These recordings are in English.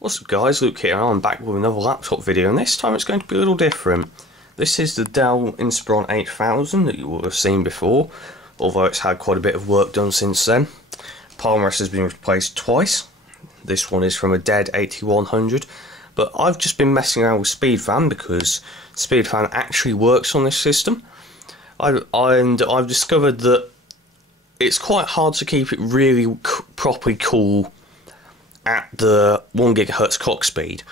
What's up guys, Luke here, and I'm back with another laptop video, and this time it's going to be a little different. This is the Dell Inspiron 8000 that you will have seen before, although it's had quite a bit of work done since then. Palm rest has been replaced twice. This one is from a dead 8100, but I've just been messing around with SpeedFan because SpeedFan actually works on this system. I've discovered that it's quite hard to keep it really properly cool at the 1 GHz clock speed.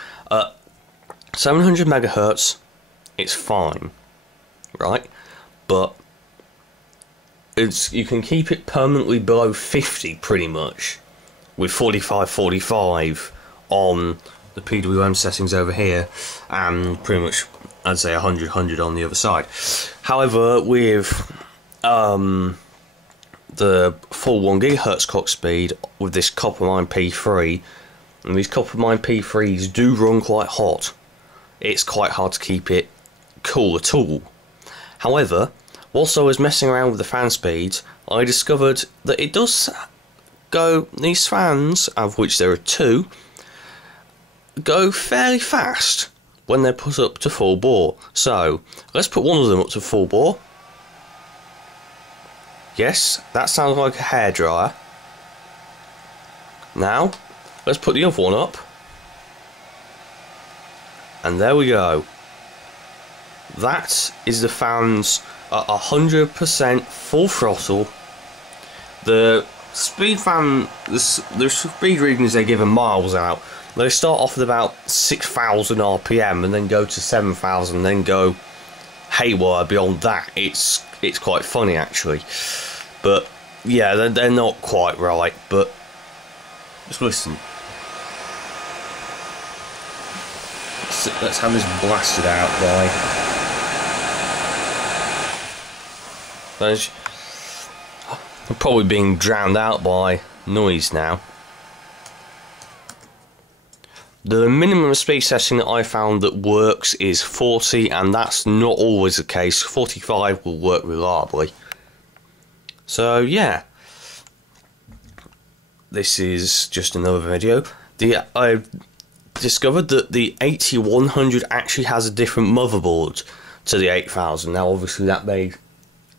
700 MHz, it's fine, right? But you can keep it permanently below 50 pretty much, with 45 on the PWM settings over here, and pretty much I'd say 100 on the other side. However, with the full 1 GHz clock speed with this Coppermine P3, and these Coppermine P3s do run quite hot. It's quite hard to keep it cool at all. However, whilst I was messing around with the fan speeds, I discovered that it does go, these fans, of which there are two, go fairly fast when they're put up to full bore. So let's put one of them up to full bore. Yes, that sounds like a hairdryer. Now, let's put the other one up. And there we go. That is the fans at 100% full throttle. The speed fan, the speed readings they give in miles out, they start off at about 6,000 RPM and then go to 7,000, then go haywire beyond that. It's quite funny actually. But yeah, they're not quite right, but just listen. Let's have this blasted out by... I'm probably being drowned out by noise now. The minimum speed setting that I found that works is 40, and that's not always the case. 45 will work reliably. So yeah, this is just another video. I've discovered that the 8100 actually has a different motherboard to the 8000. Now obviously that may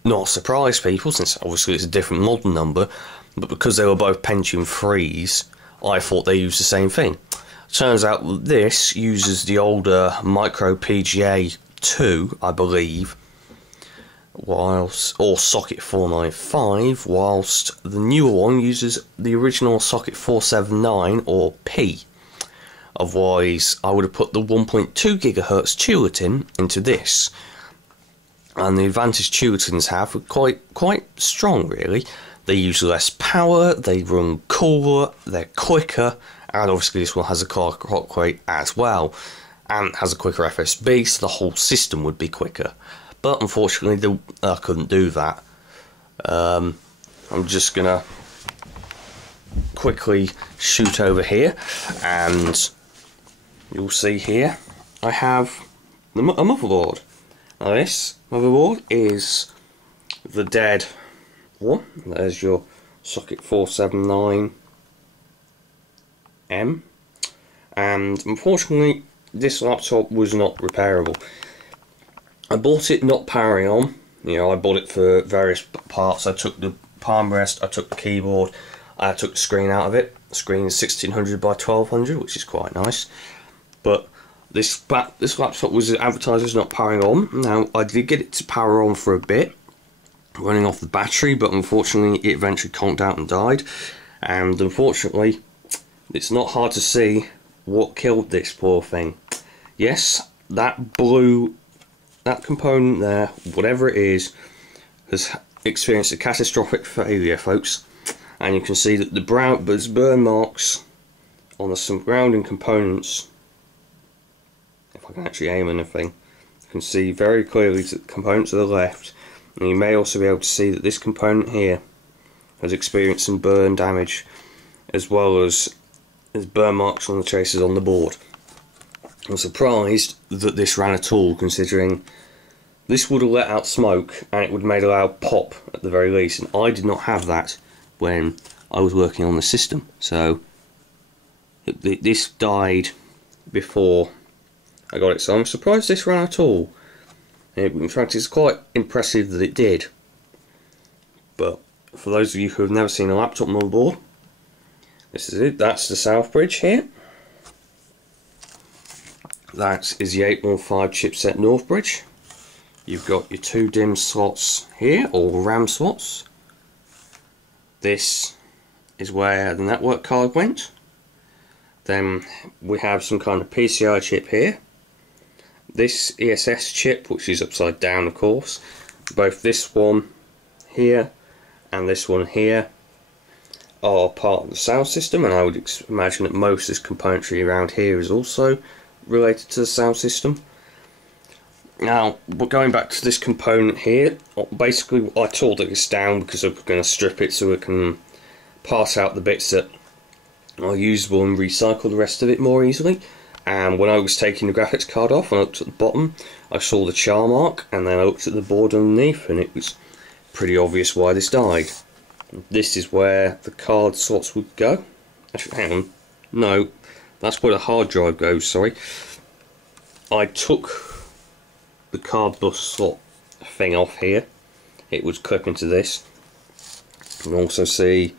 not surprise people, since obviously it's a different model number, but because they were both Pentium 3s, I thought they used the same thing. Turns out that this uses the older Micro PGA 2, I believe, or socket 495, whilst the newer one uses the original socket 479 or P. Otherwise, I would have put the 1.2 GHz Tulitin into this. And the advantage Tulitins have are quite strong, really. They use less power, they run cooler, they're quicker, and obviously this one has a clock rate as well, and has a quicker FSB, so the whole system would be quicker. But unfortunately, I couldn't do that. I'm just gonna quickly shoot over here, and you'll see here I have a motherboard. Now this motherboard is the dead one. There's your socket 479M, and unfortunately this laptop was not repairable. I bought it not powering on. You know, I bought it for various parts. I took the palm rest, I took the keyboard, I took the screen out of it. The screen is 1600 by 1200, which is quite nice. But this laptop was advertised as not powering on. Now, I did get it to power on for a bit, running off the battery, but unfortunately it eventually conked out and died. And unfortunately, it's not hard to see what killed this poor thing. Yes, that component there, whatever it is, has experienced a catastrophic failure, folks. And you can see that there's burn marks on some grounding components. If I can actually aim anything, you can see very clearly the components to the left, and you may also be able to see that this component here has experienced some burn damage, as well as burn marks on the traces on the board. I'm surprised that this ran at all, considering this would have let out smoke and it would have made a loud pop at the very least, and I did not have that when I was working on the system. So This died before I got it, so I'm surprised this ran at all. In fact, it's quite impressive that it did. But for those of you who have never seen a laptop motherboard, this is it. That's the south bridge here. That is the 815 chipset north bridge. You've got your two DIMM slots here, or RAM slots. This is where the network card went. Then we have some kind of PCI chip here. This ESS chip, which is upside down of course. Both this one here and this one here are part of the sound system, and I would imagine that most of this componentry around here is also related to the sound system. Now, going back to this component here, basically I tore this down because I'm going to strip it so we can pass out the bits that are usable and recycle the rest of it more easily. And when I was taking the graphics card off, and I looked at the bottom, I saw the char mark, and then I looked at the board underneath, and it was pretty obvious why this died. This is where the card slots would go. Actually, hang on, no, that's where the hard drive goes, sorry. I took the card bus slot thing off here. It would clip into this. You can also see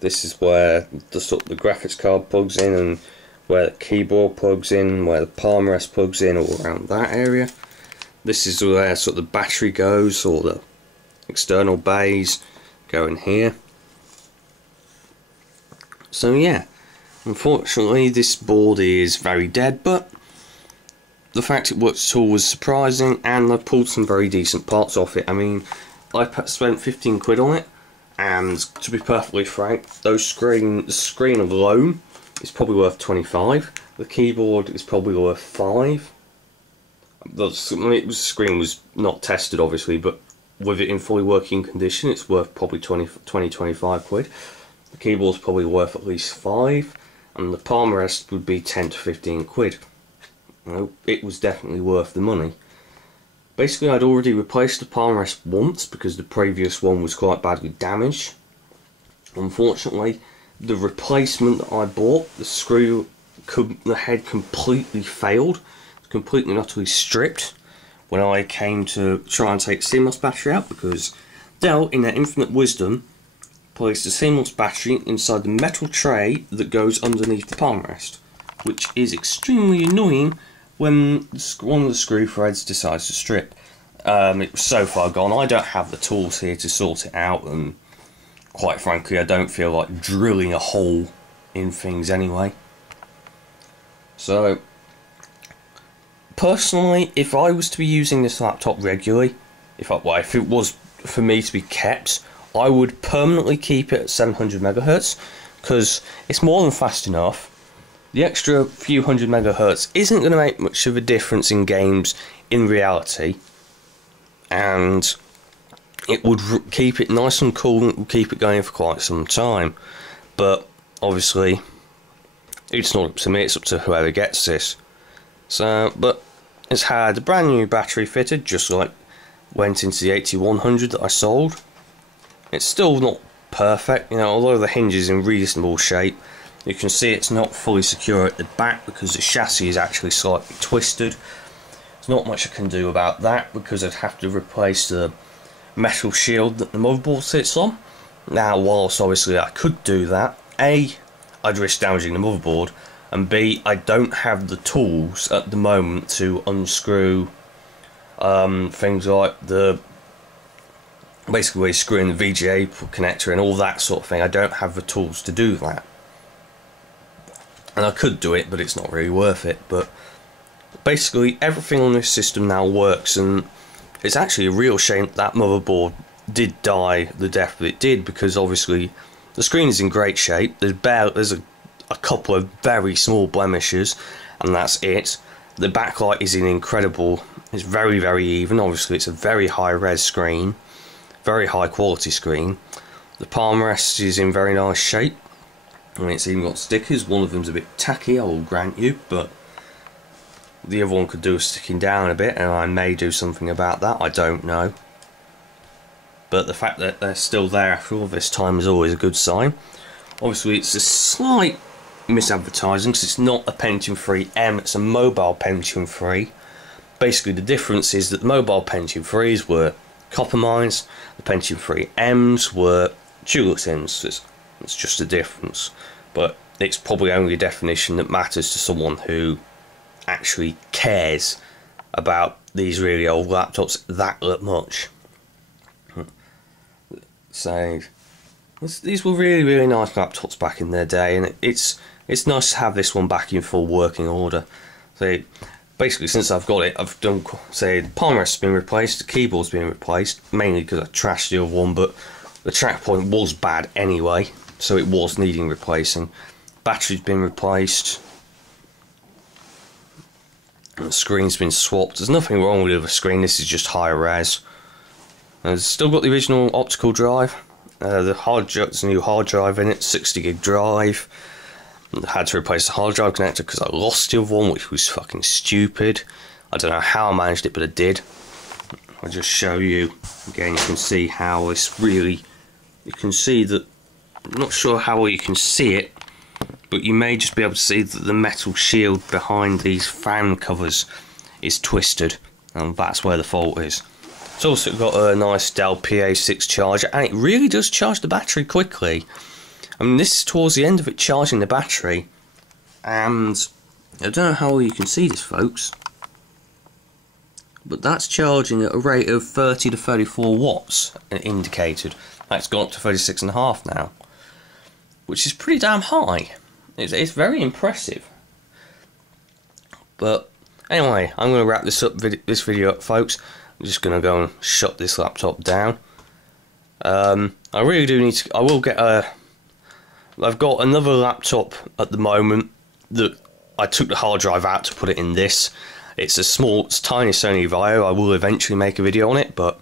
this is where the graphics card plugs in, and where the keyboard plugs in, where the palm rest plugs in, all around that area. This is where the battery goes, or the external bays go in here. So yeah, unfortunately this board is very dead, but the fact it works at all was surprising, and I pulled some very decent parts off it. I mean, I spent 15 quid on it, and to be perfectly frank, the screen alone is probably worth 25. The keyboard is probably worth 5. The screen was not tested obviously, but with it in fully working condition it's worth probably 20-25 quid. The keyboard's probably worth at least 5, and the palm rest would be 10 to 15 quid. You know, it was definitely worth the money. Basically, I'd already replaced the palm rest once because the previous one was quite badly damaged. Unfortunately, the replacement that I bought, the head completely failed, completely and utterly stripped when I came to try and take the CMOS battery out, because Dell, in their infinite wisdom, placed the CMOS battery inside the metal tray that goes underneath the palm rest, which is extremely annoying when one of the screw threads decides to strip. It was so far gone, I don't have the tools here to sort it out, and quite frankly I don't feel like drilling a hole in things anyway. So personally, if I was to be using this laptop regularly, if it was for me to be kept, I would permanently keep it at 700 MHz, because it's more than fast enough. The extra few hundred megahertz isn't going to make much of a difference in games in reality, and it would keep it nice and cool, and it would keep it going for quite some time. But obviously it's not up to me, it's up to whoever gets this. So, but it's had a brand new battery fitted, just like went into the 8100 that I sold. It's still not perfect, you know, although the hinge is in reasonable shape. You can see it's not fully secure at the back because the chassis is actually slightly twisted. There's not much I can do about that, because I'd have to replace the metal shield that the motherboard sits on. Now, whilst obviously I could do that, A, I'd risk damaging the motherboard, and B, I don't have the tools at the moment to unscrew things like basically where you screw in the VGA connector and all that sort of thing. I don't have the tools to do that. And I could do it, but it's not really worth it. But basically everything on this system now works, and it's actually a real shame that motherboard did die the death that it did, because obviously the screen is in great shape. There's a couple of very small blemishes, and that's it. The backlight is it's very, very even. Obviously it's a very high res screen, very high quality screen. The palm rest is in very nice shape. I mean, it's even got stickers. One of them's a bit tacky, I will grant you, but the other one could do with sticking down a bit, and I may do something about that, I don't know. But the fact that they're still there after all this time is always a good sign. Obviously it's a slight misadvertising, because it's not a Pentium 3M, it's a mobile Pentium 3. Basically, the difference is that the mobile Pentium 3s were copper mines, the Pentium 3Ms were Dual-Sins. It's just a difference, but it's probably only a definition that matters to someone who actually cares about these really old laptops that much. So these were really nice laptops back in their day, and it's nice to have this one back in full working order. So basically, since I've got it, I've done, say, the palm rest's been replaced, the keyboard's been replaced, mainly because I trashed the other one, but the track point was bad anyway, so it was needing replacing. Battery's been replaced, and the screen's been swapped. There's nothing wrong with the other screen, this is just higher res. It's still got the original optical drive. There's a new hard drive in it, 60 gig drive. I had to replace the hard drive connector because I lost the other one, which was fucking stupid. I don't know how I managed it, but I did. I'll just show you again. You can see how this really. You can see that. I'm not sure how well you can see it, but you may just be able to see that the metal shield behind these fan covers is twisted, and that's where the fault is. It's also got a nice Dell PA6 charger, and it really does charge the battery quickly. I mean, this is towards the end of it charging the battery, and I don't know how well you can see this, folks, but that's charging at a rate of 30 to 34 watts indicated. That's gone up to 36.5 now, which is pretty damn high. It's very impressive. But anyway, I'm going to wrap this video up, folks. I'm just going to go and shut this laptop down. I really do need to. I will get a. I've got another laptop at the moment that I took the hard drive out to put it in this. It's a small, it's tiny Sony Vaio. I will eventually make a video on it, but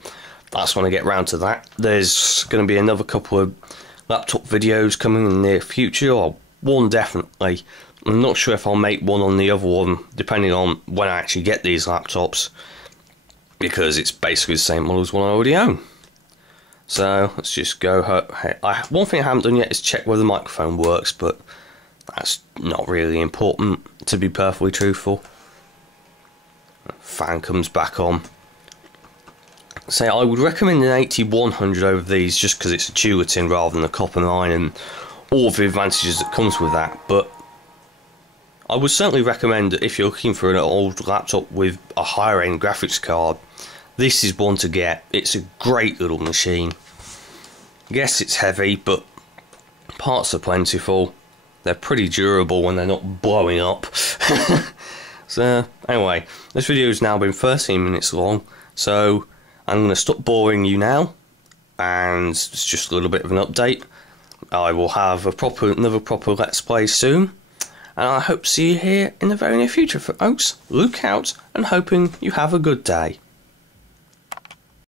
that's when I get round to that. There's going to be another couple of laptop videos coming in the near future, or one definitely. I'm not sure if I'll make one on the other one, depending on when I actually get these laptops, because it's basically the same model as one I already own. So let's just go. One thing I haven't done yet is check whether the microphone works, but that's not really important, to be perfectly truthful. Fan comes back on. So I would recommend an 8100 over these, just because it's a Dual-Tin rather than a copper mine, and all the advantages that comes with that. But I would certainly recommend that if you're looking for an old laptop with a higher end graphics card, this is one to get. It's a great little machine. Yes, it's heavy, but parts are plentiful. They're pretty durable when they're not blowing up. So anyway, this video has now been 13 minutes long, so I'm going to stop boring you now, and it's just a little bit of an update. I will have another proper Let's Play soon, and I hope to see you here in the very near future, folks. Look out, and hoping you have a good day.